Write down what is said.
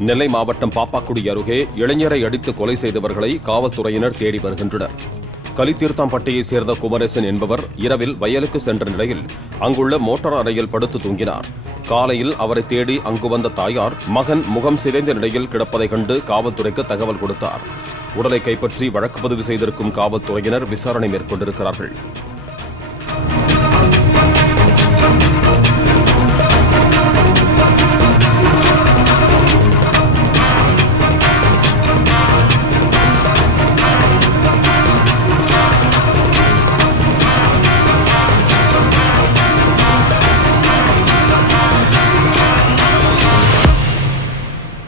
நெல்லை மாவட்டம் பாப்பாக்குடி அருகே இளைஞரை அடித்து கொலை செய்தவர்களை காவல்துறையினர் தேடி வருகின்றனர். கலித்தீர்த்தாம்பட்டியைச் சேர்ந்த குமரேசன் என்பவர் இரவில் வயலுக்கு சென்ற நிலையில் அங்குள்ள மோட்டார் அறையில் படுத்து தூங்கினார். காலையில் அவரை தேடி அங்கு வந்த தாயார் மகன் முகம் சிதைந்த நிலையில் கிடப்பதைக் கண்டு காவல்துறைக்கு தகவல் கொடுத்தார். உடலை கைப்பற்றி வழக்கு பதிவு செய்திருக்கும் காவல்துறையினர் விசாரணை மேற்கொண்டிருக்கிறார்கள்.